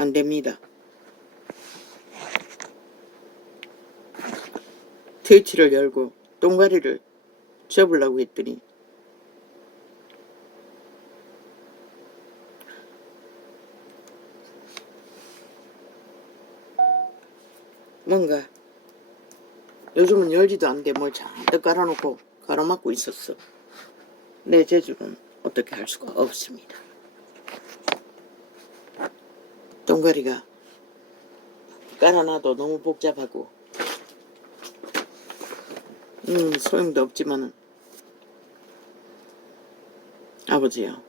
안 됩니다. 트위치를 열고 똥가리를 접으려고 했더니 뭔가 요즘은 열지도 않는데 뭘 잔뜩 깔아놓고 가로막고 있었어. 내 재주는 어떻게 할 수가 없습니다. 똥가리가 깔아놔도 너무 복잡하고 소용도 없지만은 아버지요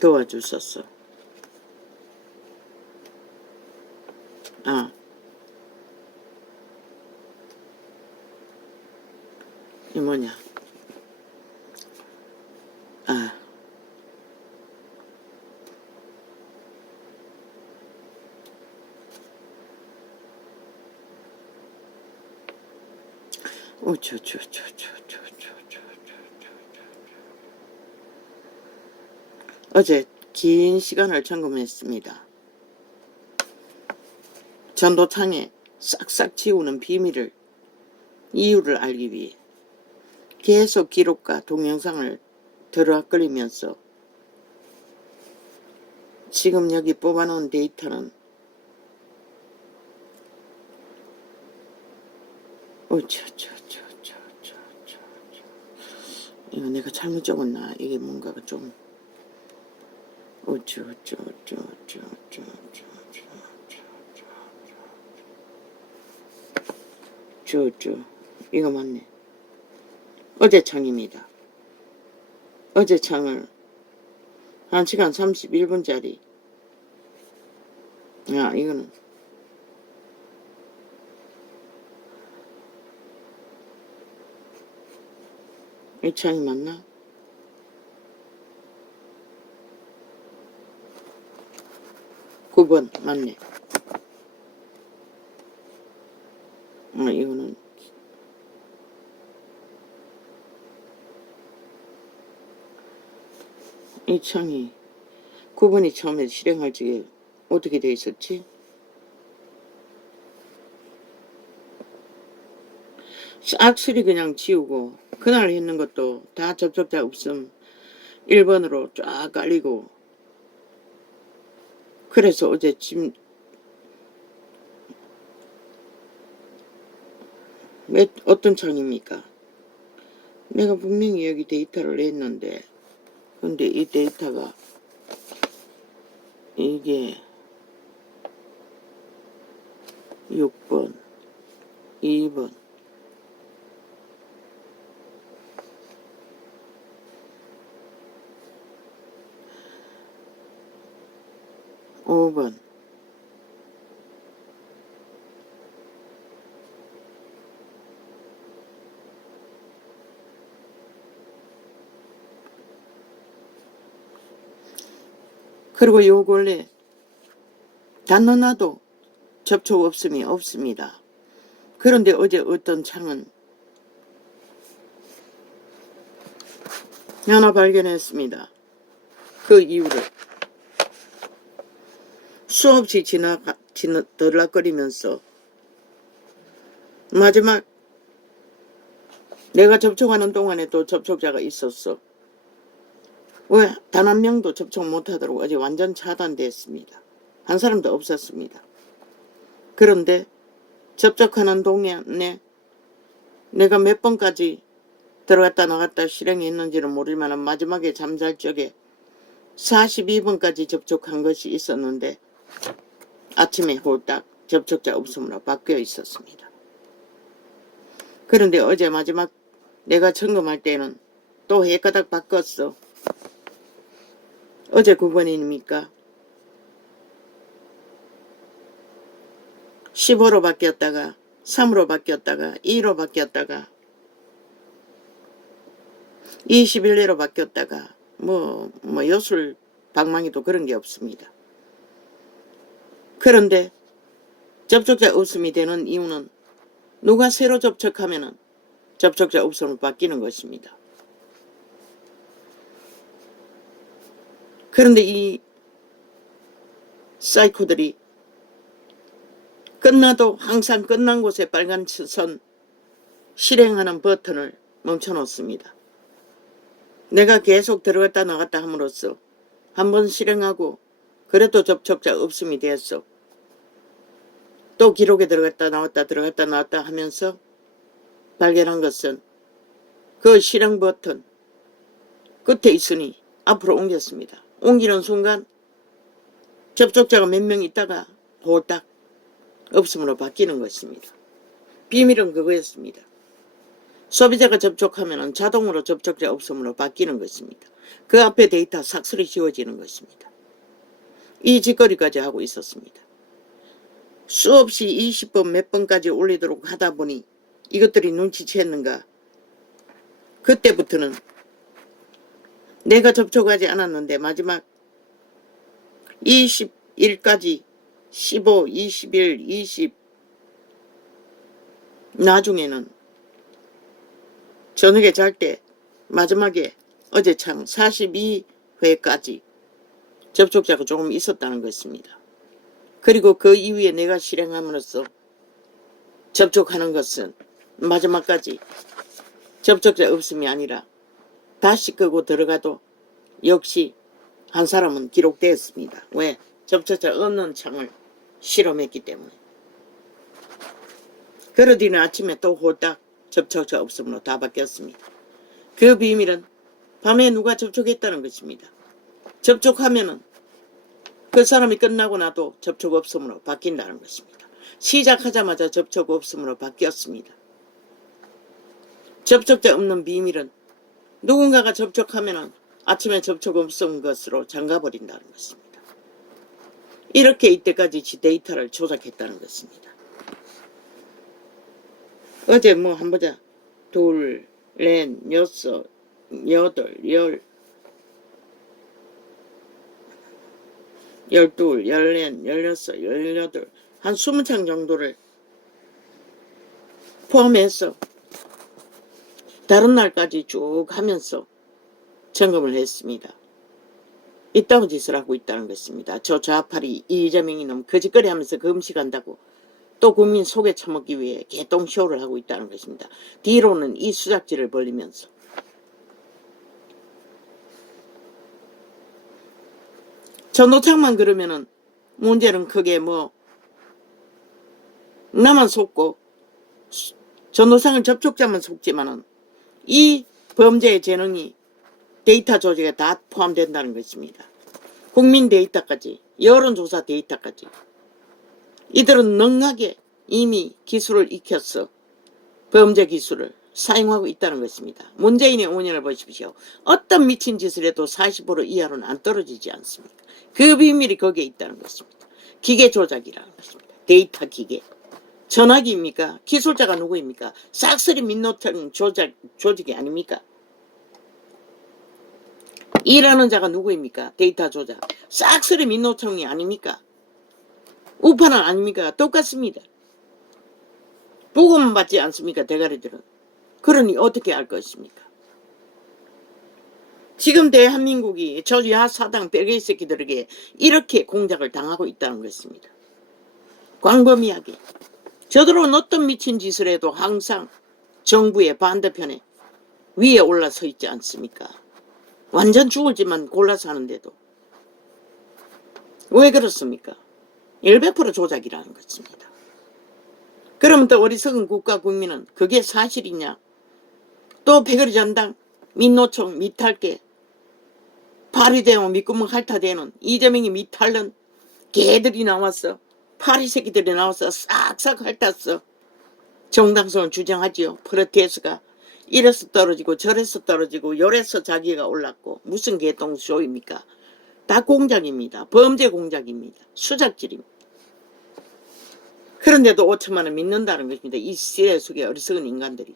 도와주셨어. 이 뭐냐 어제 긴 시간을 점검했습니다. 전도창에 싹싹 지우는 비밀을 이유를 알기 위해 계속 기록과 동영상을 들어끌리면서 지금 여기 뽑아놓은 데이터는 이거 내가 잘못 적었나? 이게 뭔가가 좀 이거 맞네. 어제 창입니다. 어제 창을 1시간 31분짜리 이거는 이 창이 맞나? (9번) 맞네. 이거는 이 창이 9번이 처음에 실행할 적에 어떻게 돼 있었지? 싹쓸이 그냥 지우고 그날 했는 것도 다 접촉자 없음 1번으로 쫙 깔리고 그래서 어제 어떤 창입니까? 내가 분명히 여기 데이터를 냈는데 근데 이 데이터가 이게 6번 2번 5번 그리고 요 근래 단 하나도 접촉 없음이 없습니다. 그런데 어제 어떤 창은 하나 발견했습니다. 그 이유를 수없이 들락거리면서 마지막 내가 접촉하는 동안에도 접촉자가 있었어. 왜? 단 한 명도 접촉 못하도록 어제 완전 차단됐습니다. 한 사람도 없었습니다. 그런데 접촉하는 동안에 내가 몇 번까지 들어갔다 나갔다 실행했는지는 모르지만 마지막에 잠잘 적에 42번까지 접촉한 것이 있었는데 아침에 홀딱 접촉자 없음으로 바뀌어 있었습니다. 그런데 어제 마지막 내가 점검할 때는 또 헷가닥 바꿨어. 어제 9번입니까? 15로 바뀌었다가 3으로 바뀌었다가 2로 바뀌었다가 21회로 바뀌었다가 뭐 요술 방망이도 그런 게 없습니다. 그런데 접촉자 없음이 되는 이유는 누가 새로 접촉하면은 접촉자 없음으로 바뀌는 것입니다. 그런데 이 사이코들이 끝나도 항상 끝난 곳에 빨간 선 실행하는 버튼을 멈춰놓습니다. 내가 계속 들어갔다 나갔다 함으로써 한번 실행하고 그래도 접촉자 없음이 되었어. 또 기록에 들어갔다 나왔다 하면서 발견한 것은 그 실행 버튼 끝에 있으니 앞으로 옮겼습니다. 옮기는 순간 접촉자가 몇 명 있다가 홀딱 없음으로 바뀌는 것입니다. 비밀은 그거였습니다. 소비자가 접촉하면 자동으로 접촉자 없음으로 바뀌는 것입니다. 그 앞에 데이터 삭슬이 지워지는 것입니다. 이 짓거리까지 하고 있었습니다. 수없이 20번 몇 번까지 올리도록 하다 보니 이것들이 눈치챘는가. 그때부터는 내가 접촉하지 않았는데 마지막 20일까지 15, 20일, 20 나중에는 저녁에 잘 때 마지막에 어제 참 42회까지 접촉자가 조금 있었다는 것입니다. 그리고 그 이후에 내가 실행함으로써 접촉하는 것은 마지막까지 접촉자 없음이 아니라 다시 끄고 들어가도 역시 한 사람은 기록되었습니다. 왜? 접촉자 없는 창을 실험했기 때문에. 그러더니 아침에 또 홀딱 접촉자 없음으로 다 바뀌었습니다. 그 비밀은 밤에 누가 접촉했다는 것입니다. 접촉하면은 그 사람이 끝나고 나도 접촉 없음으로 바뀐다는 것입니다. 시작하자마자 접촉 없음으로 바뀌었습니다. 접촉자 없는 비밀은 누군가가 접촉하면은 아침에 접촉 없은 것으로 잠가버린다는 것입니다. 이렇게 이때까지 데이터를 조작했다는 것입니다. 어제 뭐 한번 보자. 둘, 넷, 여섯, 여덟, 열둘, 열넷, 열여섯, 열여덟 한 20창 정도를 포함해서 다른 날까지 쭉 하면서 점검을 했습니다. 이따구 짓을 하고 있다는 것입니다. 저 좌파리 이재명이 놈 거짓거리 하면서 금식한다고 또 국민 속에 처먹기 위해 개똥쇼를 하고 있다는 것입니다. 뒤로는 이 수작질을 벌리면서 전도창만 그러면은 문제는 크게 뭐 나만 속고 전도창은 접촉자만 속지만은 이 범죄의 재능이 데이터 조직에 다 포함된다는 것입니다. 국민 데이터까지 여론조사 데이터까지 이들은 능하게 이미 기술을 익혀서 범죄 기술을 사용하고 있다는 것입니다. 문재인의 5년을 보십시오. 어떤 미친 짓을 해도 40% 이하로는 안 떨어지지 않습니다. 그 비밀이 거기에 있다는 것입니다. 기계 조작이라는 것입니다. 데이터 기계. 전화기입니까? 기술자가 누구입니까? 싹쓸이 민노총 조직이 아닙니까? 일하는 자가 누구입니까? 데이터 조작. 싹쓸이 민노총이 아닙니까? 우파는 아닙니까? 똑같습니다. 보고만 받지 않습니까? 대가리들은. 그러니 어떻게 할 것입니까? 지금 대한민국이 저 야사당 뺄개이 새끼들에게 이렇게 공작을 당하고 있다는 것입니다. 광범위하게. 저들은 어떤 미친 짓을 해도 항상 정부의 반대편에 위에 올라서 있지 않습니까? 완전 죽을지만 골라서 하는데도. 왜 그렇습니까? 100% 조작이라는 것입니다. 그러면 또 어리석은 국가 국민은 그게 사실이냐? 또 백거리 전당 민노총 미탈게 파리대왕 밑구멍 핥아대는 이재명이 미탈른 개들이 나왔어. 파리 새끼들이 나와서 싹싹 핥았어. 정당성을 주장하지요. 프로테스가 이래서 떨어지고 저래서 떨어지고 요래서 자기가 올랐고 무슨 개똥쇼입니까? 다 공작입니다. 범죄 공작입니다. 수작질입니다. 그런데도 5천만 원 믿는다는 것입니다. 이 시대 속의 어리석은 인간들이.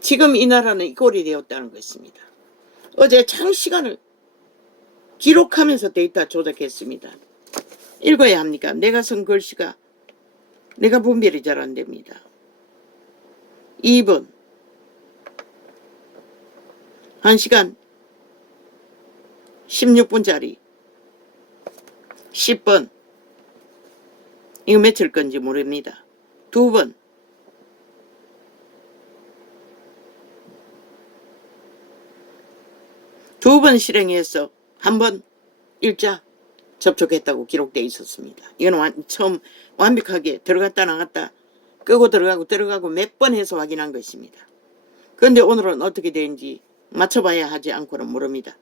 지금 이 나라는 이 꼴이 되었다는 것입니다. 어제 장시간을 기록하면서 데이터 조작했습니다. 읽어야 합니까? 내가 쓴 글씨가 내가 분별이 잘 안 됩니다. 2번 1시간 16분짜리 10번. 이거 며칠 건지 모릅니다. 2번. 두 번 실행해서 한 번 일자 접촉했다고 기록되어 있었습니다. 이건 처음 완벽하게 들어갔다 나갔다 끄고 들어가고 몇 번 해서 확인한 것입니다. 그런데 오늘은 어떻게 되는지 맞춰봐야 하지 않고는 모릅니다.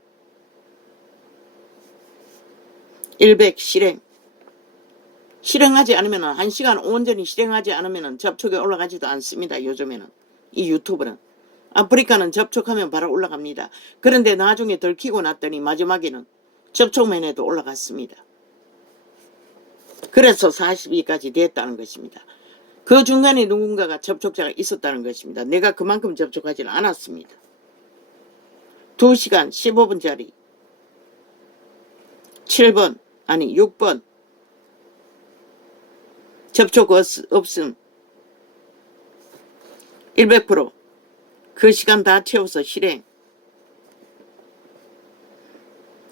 100 실행. 실행하지 않으면 1시간 온전히 실행하지 않으면 접촉이 올라가지도 않습니다. 요즘에는 이 유튜브는. 아프리카는 접촉하면 바로 올라갑니다. 그런데 나중에 들키고 났더니 마지막에는 접촉만 해도 올라갔습니다. 그래서 40일까지 됐다는 것입니다. 그 중간에 누군가가 접촉자가 있었다는 것입니다. 내가 그만큼 접촉하지는 않았습니다. 2시간 15분짜리 7번 아니 6번 접촉 없음 100%. 그 시간 다 채워서 실행.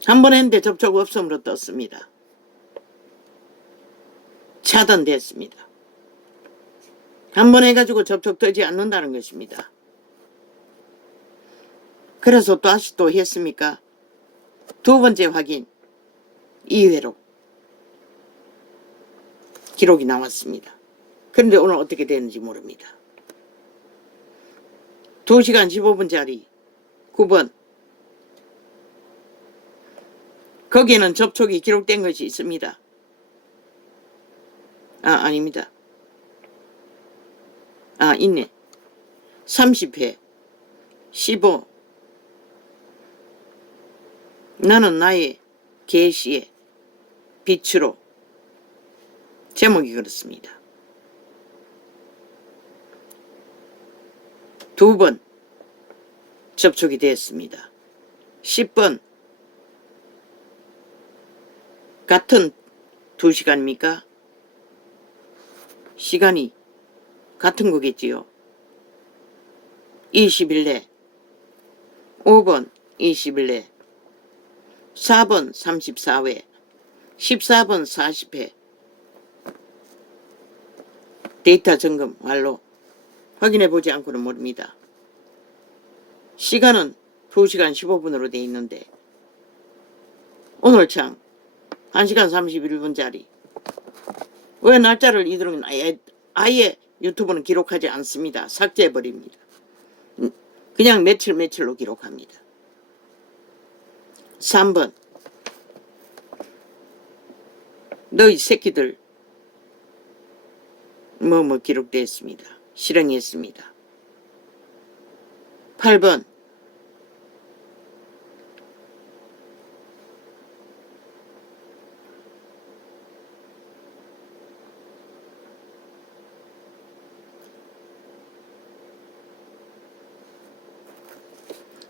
한 번 했는데 접촉 없음으로 떴습니다. 차단됐습니다. 한 번 해가지고 접촉 뜨지 않는다는 것입니다. 그래서 다시 또 했습니까? 두 번째 확인 2회로 기록이 나왔습니다. 그런데 오늘 어떻게 되는지 모릅니다. 2시간 15분짜리 9번. 거기에는 접촉이 기록된 것이 있습니다. 아닙니다. 있네. 30회 15. 나는 나의 계시의 빛으로. 제목이 그렇습니다. 2번 접촉이 되었습니다. 10번 같은 2시간입니까? 시간이 같은 거겠지요. 20일 내 5번 20일 내 4번 34회 14번 40회 데이터 점검 완료. 확인해보지 않고는 모릅니다. 시간은 2시간 15분으로 되어 있는데 오늘 참 1시간 31분짜리. 왜 날짜를 이들은 아예 유튜브는 기록하지 않습니다. 삭제해버립니다. 그냥 며칠로 기록합니다. 3번 너희 새끼들 기록되었습니다. 실행했습니다. 8번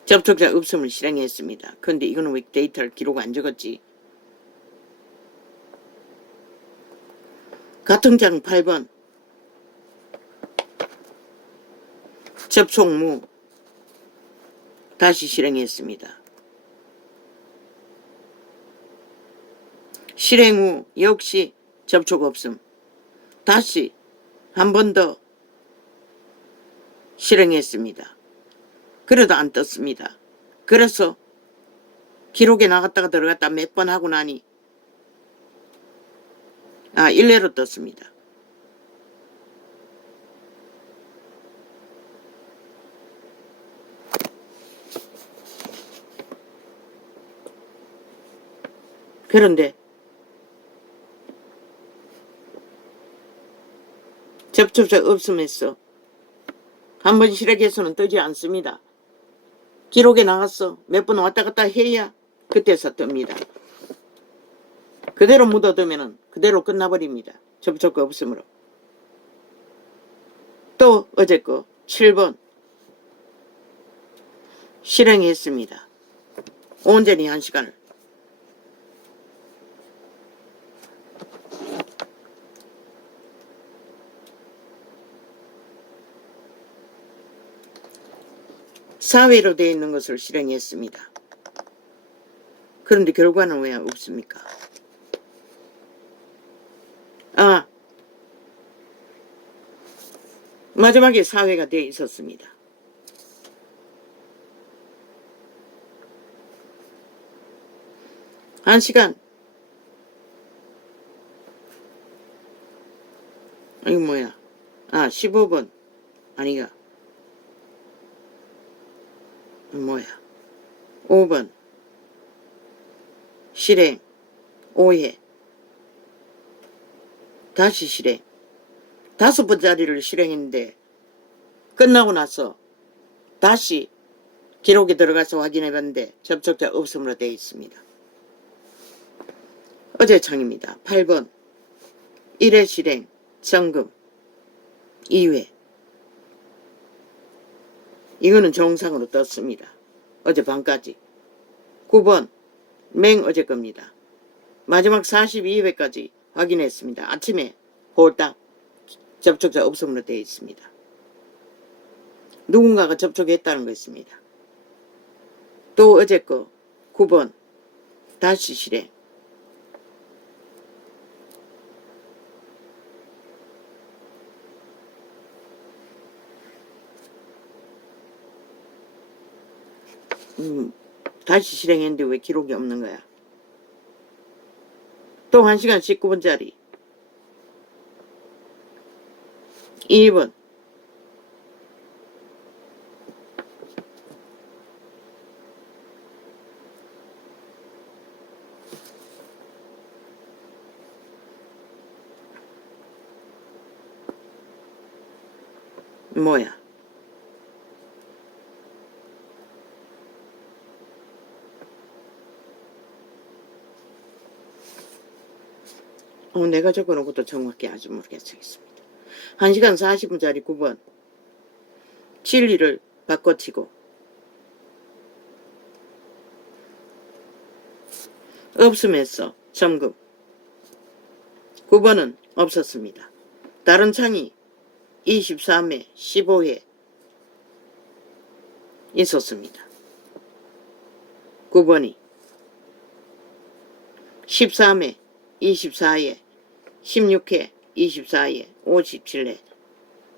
접촉자 없음을 실행했습니다. 그런데 이거는 왜 데이터를 기록 안 적었지? 같은 장 8번 접촉무 다시 실행했습니다. 실행 후 역시 접촉 없음. 다시 한 번 더 실행했습니다. 그래도 안 떴습니다. 그래서 기록에 나갔다가 들어갔다 몇 번 하고 나니 일례로 떴습니다. 그런데 접촉자 없음에서 한 번 실행해서는 뜨지 않습니다. 기록에 나갔어. 몇 번 왔다 갔다 해야 그때서 뜹니다. 그대로 묻어두면 그대로 끝나버립니다. 접촉 없음으로. 또 어제 거 7번 실행했습니다. 온전히 1시간을. 사회로 되어 있는 것을 실행했습니다. 그런데 결과는 왜 없습니까? 마지막에 사회가 되어 있었습니다. 한 시간, 이거 뭐야? 15분. 아니가. 뭐야? 5번. 실행. 오해. 다시 실행. 5번짜리를 실행했는데 끝나고 나서 다시 기록에 들어가서 확인해 봤는데 접촉자 없음으로 되어 있습니다. 어제 창입니다. 8번. 1회 실행. 점검. 2회. 이거는 정상으로 떴습니다. 어제 밤까지. 9번. 맹 어제 겁니다. 마지막 42회까지 확인했습니다. 아침에 홀딱 접촉자 없음으로 되어 있습니다. 누군가가 접촉했다는 것입니다. 또 어제 거 9번 다시 실행. 다시 실행했는데 왜 기록이 없는 거야? 또 1시간 19분짜리 2번 뭐야? 내가 적어놓은 것도 정확히 아직 모르겠습니다. 1시간 40분짜리 9번 진리를 바꿔치고 없음에서 점검. 9번은 없었습니다. 다른 창이 23회, 15회 있었습니다. 9번이 13회, 24회, 16회, 24회, 57회,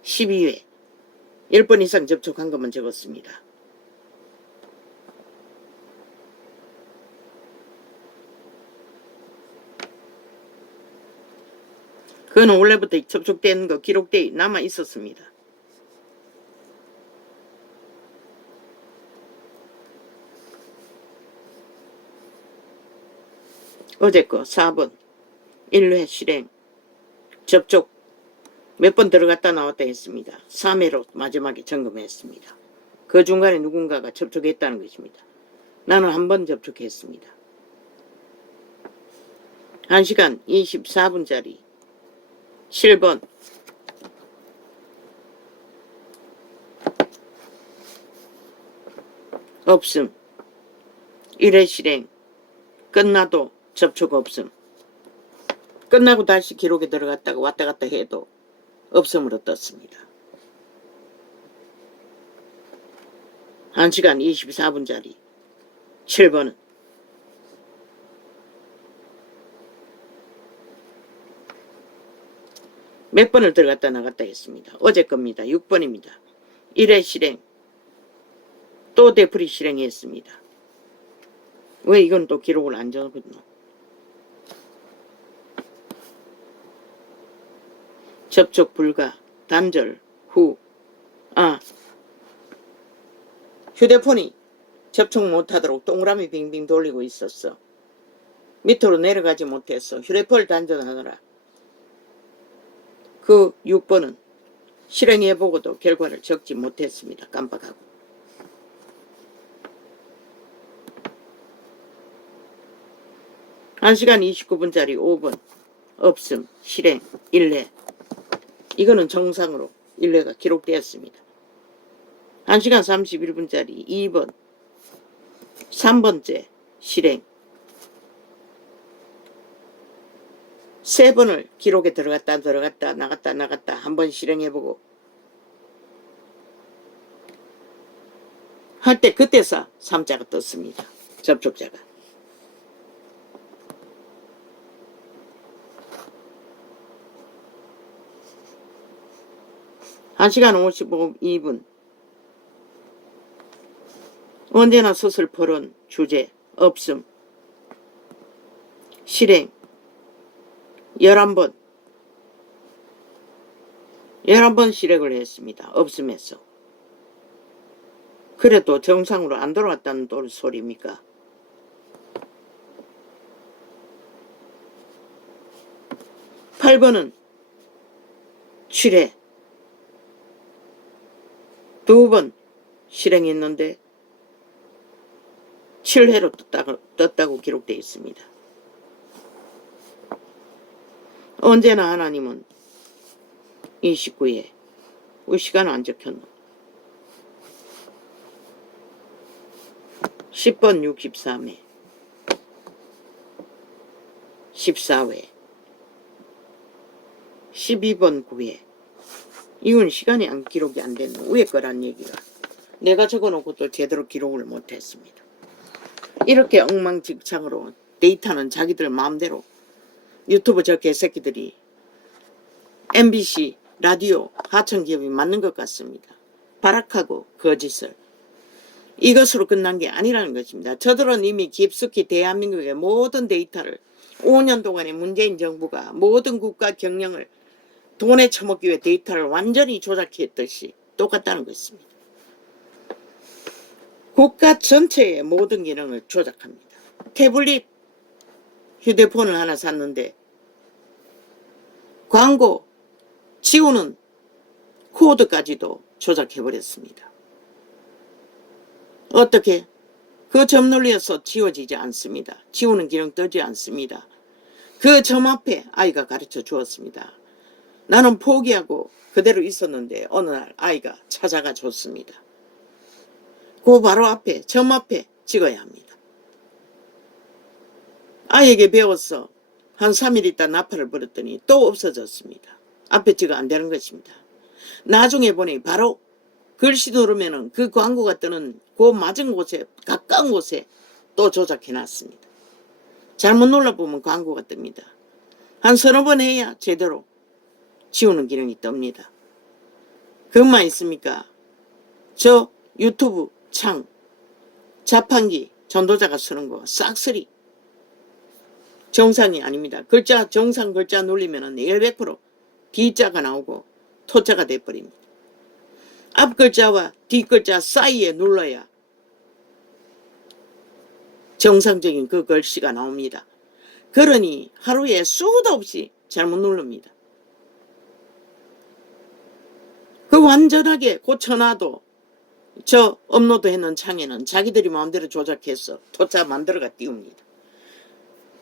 12회 10번 이상 접촉한 것만 적었습니다. 그거는 원래부터 접촉된 거 기록돼 남아 있었습니다. 어제 거 4번 1회 실행 접촉 몇 번 들어갔다 나왔다 했습니다. 3회로 마지막에 점검했습니다. 그 중간에 누군가가 접촉했다는 것입니다. 나는 한 번 접촉했습니다. 1시간 24분짜리 7번 없음 1회 실행 끝나도 접촉 없음. 끝나고 다시 기록에 들어갔다가 왔다 갔다 해도 없음으로 떴습니다. 1시간 24분짜리 7번은 몇 번을 들어갔다 나갔다 했습니다. 어제 겁니다. 6번입니다. 1회 실행 또 되풀이 실행했습니다. 왜 이건 또 기록을 안 적었노? 접촉 불가 단절 후 휴대폰이 접촉 못하도록 동그라미 빙빙 돌리고 있었어. 밑으로 내려가지 못했어. 휴대폰을 단절하느라. 그 6번은 실행해보고도 결과를 적지 못했습니다. 깜빡하고. 한 시간 29분짜리 5번 없음 실행 1회. 이거는 정상으로 1회가 기록되었습니다. 1시간 31분짜리 2번 3번째 실행 3번을 기록에 들어갔다 나갔다 한 번 실행해보고 할 때 그때서 3자가 떴습니다. 접촉자가. 1시간 52분. 언제나 서슬퍼런 주제 없음. 실행 11번 11번 실행을 했습니다. 없음에서. 그래도 정상으로 안 돌아왔다는 또 소리입니까? 8번은 7회 2번 실행했는데 7회로 떴다고 기록되어 있습니다. 언제나 하나님은 29회 왜 시간을 안 적혔노? 10번 63회 14회 12번 9회 이건 시간이 기록이 안 되는 위에 거란 얘기가 내가 적어놓고 또 제대로 기록을 못했습니다. 이렇게 엉망진창으로 데이터는 자기들 마음대로 유튜브 저 개새끼들이 MBC 라디오 하청기업이 맞는 것 같습니다. 발악하고 거짓을 이것으로 끝난 게 아니라는 것입니다. 저들은 이미 깊숙이 대한민국의 모든 데이터를 5년 동안의 문재인 정부가 모든 국가 경영을 돈에 처먹기 위해 데이터를 완전히 조작했듯이 똑같다는 것입니다. 국가 전체의 모든 기능을 조작합니다. 태블릿 휴대폰을 하나 샀는데 광고 지우는 코드까지도 조작해버렸습니다. 어떻게? 그 점 눌려서 지워지지 않습니다. 지우는 기능 뜨지 않습니다. 그 점 앞에 아이가 가르쳐 주었습니다. 나는 포기하고 그대로 있었는데 어느 날 아이가 찾아가 줬습니다. 그 바로 앞에 점 앞에 찍어야 합니다. 아이에게 배웠어. 한 3일 있다 나팔을 불었더니 또 없어졌습니다. 앞에 찍어 안 되는 것입니다. 나중에 보니 바로 글씨 누르면은 그 광고가 뜨는 그 맞은 곳에 가까운 곳에 또 조작해 놨습니다. 잘못 눌러보면 광고가 뜹니다. 한 서너 번 해야 제대로 지우는 기능이 뜹니다. 그것만 있습니까? 저 유튜브 창 자판기 전도자가 쓰는 거 싹쓸이 정상이 아닙니다. 글자 정상 글자 눌리면은 100% D자가 나오고 토자가 돼버립니다. 앞 글자와 뒷 글자 사이에 눌러야 정상적인 그 글씨가 나옵니다. 그러니 하루에 수도 없이 잘못 누릅니다. 그 완전하게 고쳐놔도 저 업로드해놓은 창에는 자기들이 마음대로 조작해서 토자 만들어가 띄웁니다.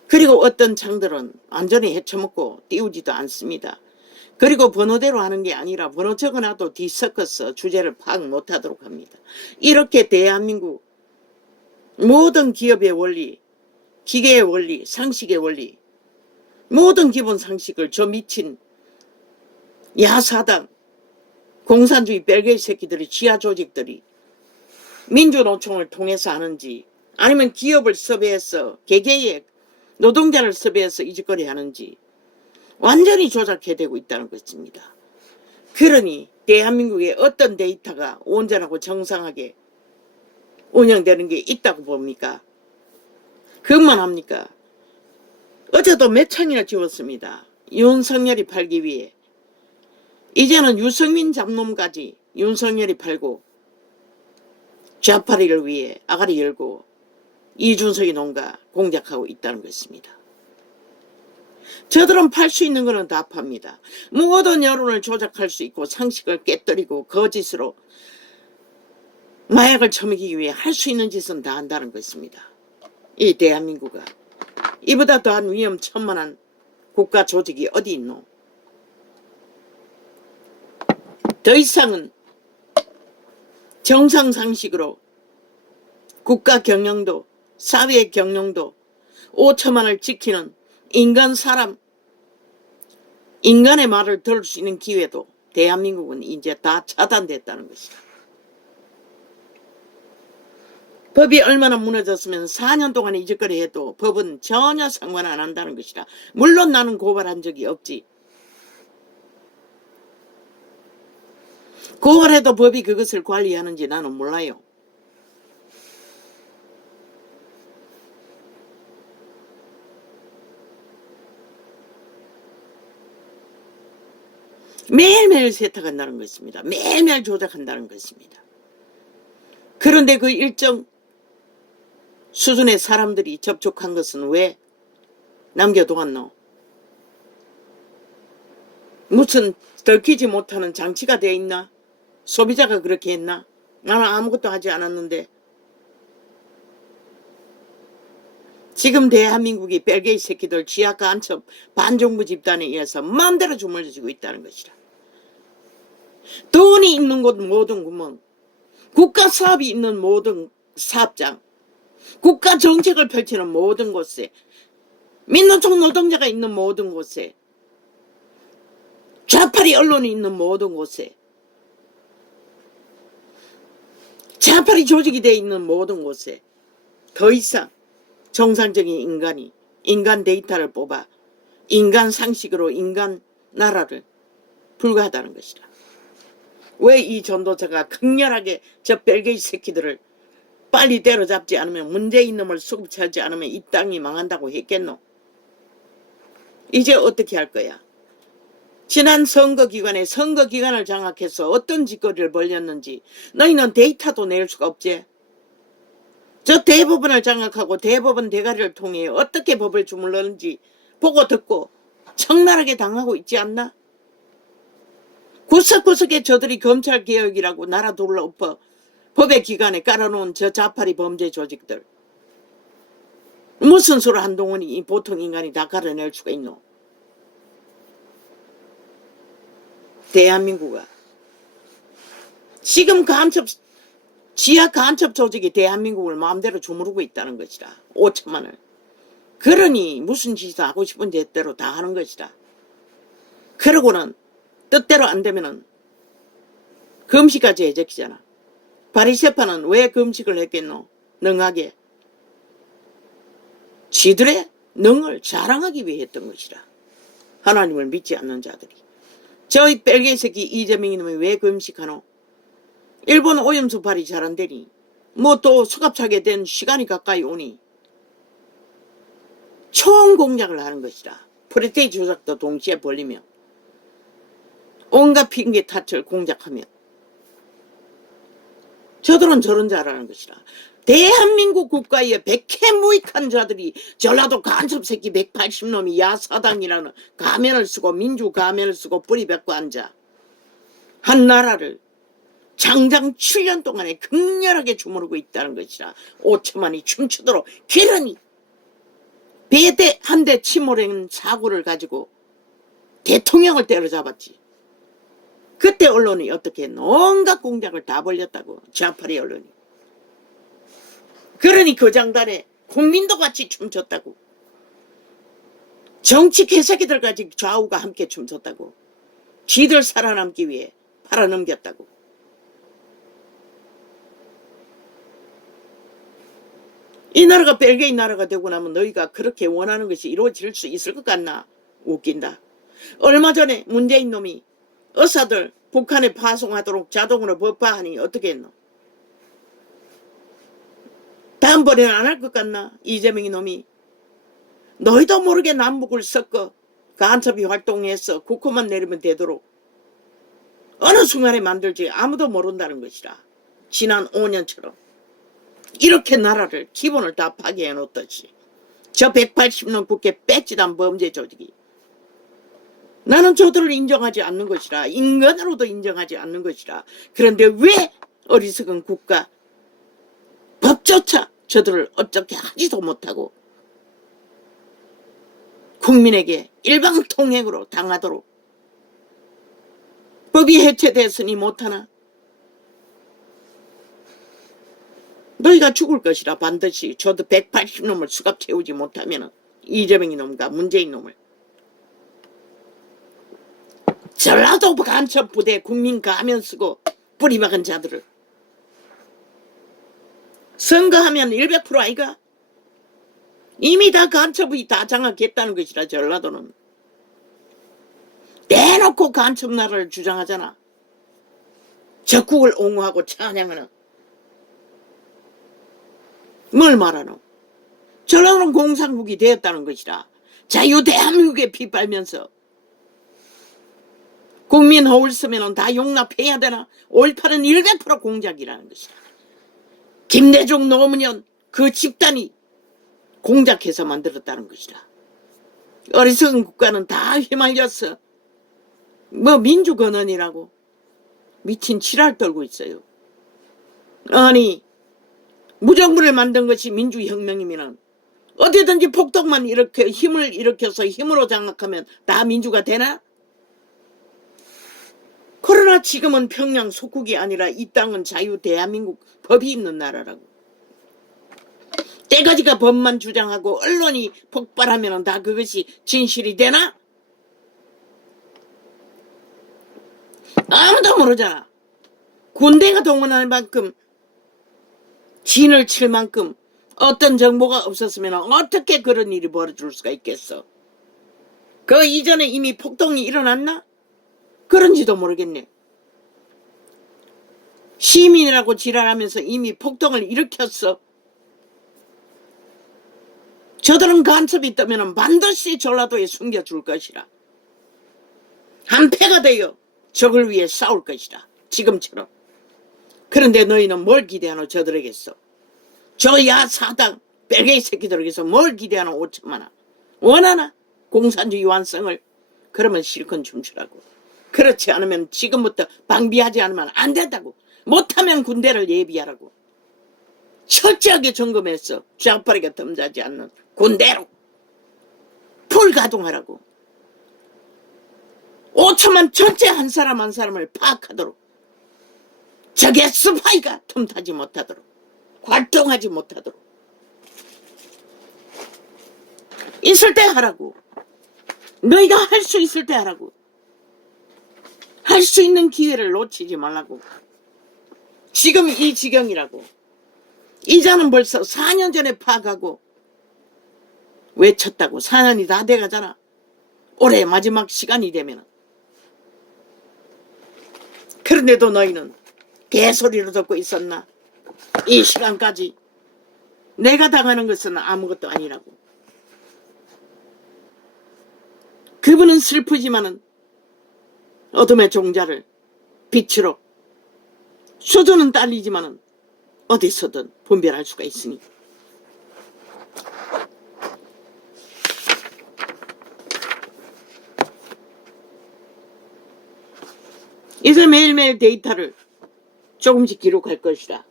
그리고 어떤 창들은 완전히 헤쳐먹고 띄우지도 않습니다. 그리고 번호대로 하는 게 아니라 번호 적어놔도 뒤섞어서 주제를 파악 못하도록 합니다. 이렇게 대한민국 모든 기업의 원리, 기계의 원리, 상식의 원리, 모든 기본 상식을 저 미친 야사당, 공산주의 뺄개이 새끼들이 지하 조직들이 민주노총을 통해서 하는지 아니면 기업을 섭외해서 개개의 노동자를 섭외해서 이 짓거리 하는지 완전히 조작해되고 있다는 것입니다. 그러니 대한민국의 어떤 데이터가 온전하고 정상하게 운영되는 게 있다고 봅니까? 그것만 합니까? 어제도 몇 창이나 지웠습니다. 윤석열이 팔기 위해. 이제는 유승민 잡놈까지 윤석열이 팔고 좌파리를 위해 아가리 열고 이준석이 농가 공작하고 있다는 것입니다. 저들은 팔 수 있는 거는 다 팝니다. 모든 여론을 조작할 수 있고 상식을 깨뜨리고 거짓으로 마약을 처먹이기 위해 할 수 있는 짓은 다 한다는 것입니다. 이 대한민국은 이보다 더한 위험천만한 국가 조직이 어디 있노? 더 이상은 정상 상식으로 국가 경영도 사회 경영도 5천만을 지키는 사람 인간의 말을 들을 수 있는 기회도 대한민국은 이제 다 차단됐다는 것이다. 법이 얼마나 무너졌으면 4년 동안 이 짓거리 해도 법은 전혀 상관 안 한다는 것이다. 물론 나는 고발한 적이 없지. 고발해도 법이 그것을 관리하는지 나는 몰라요. 매일매일 세탁한다는 것입니다. 매일매일 조작한다는 것입니다. 그런데 그 일정 수준의 사람들이 접촉한 것은 왜 남겨두었노? 무슨 들키지 못하는 장치가 되어 있나? 소비자가 그렇게 했나? 나는 아무것도 하지 않았는데. 지금 대한민국이 벨게이 새끼들 지하 간첩 반정부 집단에 의해서 마음대로 주물러지고 있다는 것이라. 돈이 있는 곳 모든 구멍, 국가 사업이 있는 모든 사업장, 국가 정책을 펼치는 모든 곳에, 민노총 노동자가 있는 모든 곳에, 좌파리 언론이 있는 모든 곳에, 좌파리 조직이 되어 있는 모든 곳에 더 이상 정상적인 인간이 인간 데이터를 뽑아 인간 상식으로 인간 나라를 불가하다는 것이라. 왜 이 전도자가 강렬하게 저 벨게이 새끼들을 빨리 때려잡지 않으면, 문재인 놈을 수급하지 않으면 이 땅이 망한다고 했겠노? 이제 어떻게 할 거야? 지난 선거기간을 장악해서 어떤 짓거리를 벌였는지 너희는 데이터도 낼 수가 없지. 저 대법원을 장악하고 대법원 대가리를 통해 어떻게 법을 주물렀는지 보고 듣고 적나라하게 당하고 있지 않나? 구석구석에 저들이 검찰개혁이라고 나라 둘러엎어 법의 기관에 깔아놓은 저 자파리 범죄 조직들, 무슨 수로 한동훈이 보통 인간이 다 가려낼 수가 있노? 대한민국아, 지금 지하 간첩 조직이 대한민국을 마음대로 주무르고 있다는 것이라. 5천만을. 그러니 무슨 짓을 하고 싶은 대로 다 하는 것이라. 그러고는 뜻대로 안 되면은 금식까지 해적이잖아. 바리새파는 왜 금식을 했겠노? 능하게. 지들의 능을 자랑하기 위해 했던 것이라. 하나님을 믿지 않는 자들이. 저희 벨게이 새끼 이재명이 놈이 왜 금식하노? 일본 오염수 발이 잘 안 되니, 뭐 또 수갑차게 된 시간이 가까이 오니 총 공작을 하는 것이라. 프레테이 조작도 동시에 벌리며 온갖 핑계 탓을 공작하며 저들은 저런 자라는 것이라. 대한민국 국가에 백해무익한 자들이 전라도 간첩 새끼 180놈이 야사당이라는 가면을 쓰고 민주 가면을 쓰고 뿌리 뱉고 앉아 한 나라를 장장 7년 동안에 극렬하게 주무르고 있다는 것이라. 5천만이 춤추도록 괴련히 배대 한 대 침몰한 사고를 가지고 대통령을 때려잡았지. 그때 언론이 어떻게 했노? 온갖 공작을 다 벌렸다고. 좌파리 언론이. 그러니 그 장단에 국민도 같이 춤췄다고. 정치 개새끼들까지 좌우가 함께 춤췄다고. 쥐들 살아남기 위해 팔아넘겼다고. 이 나라가 벨게이 나라가 되고 나면 너희가 그렇게 원하는 것이 이루어질 수 있을 것 같나? 웃긴다. 얼마 전에 문재인 놈이 의사들 북한에 파송하도록 자동으로 법화하니 어떻게 했노? 다음번에는 안 할 것 같나? 이재명이 놈이. 너희도 모르게 남북을 섞어 간첩이 활동해서 국호만 내리면 되도록 어느 순간에 만들지 아무도 모른다는 것이라. 지난 5년처럼. 이렇게 나라를 기본을 다 파괴해 놓듯이 저 180년 국회 뺏지단 범죄 조직이. 나는 저들을 인정하지 않는 것이라. 인간으로도 인정하지 않는 것이라. 그런데 왜 어리석은 국가 법조차 저들을 어떻게 하지도 못하고 국민에게 일방통행으로 당하도록 법이 해체됐으니 못하나? 너희가 죽을 것이라. 반드시. 저도 180놈을 수갑 채우지 못하면 이재명이 놈과 문재인 놈을. 전라도 간첩 부대 국민 가면 쓰고 뿌리 박은 자들을 선거하면 100% 아이가? 이미 다 간첩이 다 장악했다는 것이라. 전라도는 대놓고 간첩 나라를 주장하잖아. 적국을 옹호하고 찬양하는 뭘 말하노? 저런 공산국이 되었다는 것이라. 자유 대한민국에 빗발면서 국민 허울 쓰면 다 용납해야 되나? 5.18은 100% 공작이라는 것이라. 김대중 노무현 그 집단이 공작해서 만들었다는 것이라. 어리석은 국가는 다 휘말렸어. 뭐 민주건언이라고 미친 지랄 떨고 있어요. 아니 무정부를 만든 것이 민주혁명이면 어디든지 폭동만 이렇게 힘을 일으켜서 힘으로 장악하면 다 민주가 되나? 그러나 지금은 평양 속국이 아니라 이 땅은 자유 대한민국 법이 있는 나라라고. 때가지가 법만 주장하고 언론이 폭발하면 다 그것이 진실이 되나? 아무도 모르잖아. 군대가 동원할 만큼 진을 칠 만큼 어떤 정보가 없었으면 어떻게 그런 일이 벌어질 수가 있겠어. 그 이전에 이미 폭동이 일어났나? 그런지도 모르겠네. 시민이라고 지랄하면서 이미 폭동을 일으켰어. 저들은 간첩이 있다면 반드시 전라도에 숨겨줄 것이라. 한패가 되어 적을 위해 싸울 것이라. 지금처럼. 그런데 너희는 뭘 기대하노 저들에게서. 저 야사당 뺄개이 새끼들에게서 뭘 기대하노 5천만원. 원하나? 공산주의 완성을. 그러면 실컷 춤추라고. 그렇지 않으면 지금부터 방비하지 않으면 안 된다고. 못하면 군대를 예비하라고. 철저하게 점검해서 좌파리가 덤자지 않는 군대로 불가동하라고. 5천만 전체 한 사람 한 사람을 파악하도록 적의 스파이가 틈타지 못하도록 활동하지 못하도록 있을 때 하라고. 너희가 할 수 있을 때 하라고. 할 수 있는 기회를 놓치지 말라고. 지금 이 지경이라고. 이자는 벌써 4년 전에 파악하고 외쳤다고. 4년이 다 돼가잖아. 올해 마지막 시간이 되면. 그런데도 너희는 개소리로 듣고 있었나? 이 시간까지. 내가 당하는 것은 아무것도 아니라고. 그분은 슬프지만은 어둠의 종자를 빛으로 수도는 딸리지만은 어디서든 분별할 수가 있으니. 이제 매일매일 데이터를 조금씩 기록할 것이라.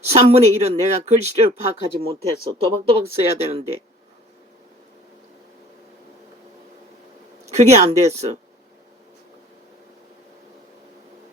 3분의 1은 내가 글씨를 파악하지 못해서 또박또박 써야 되는데 그게 안 됐어.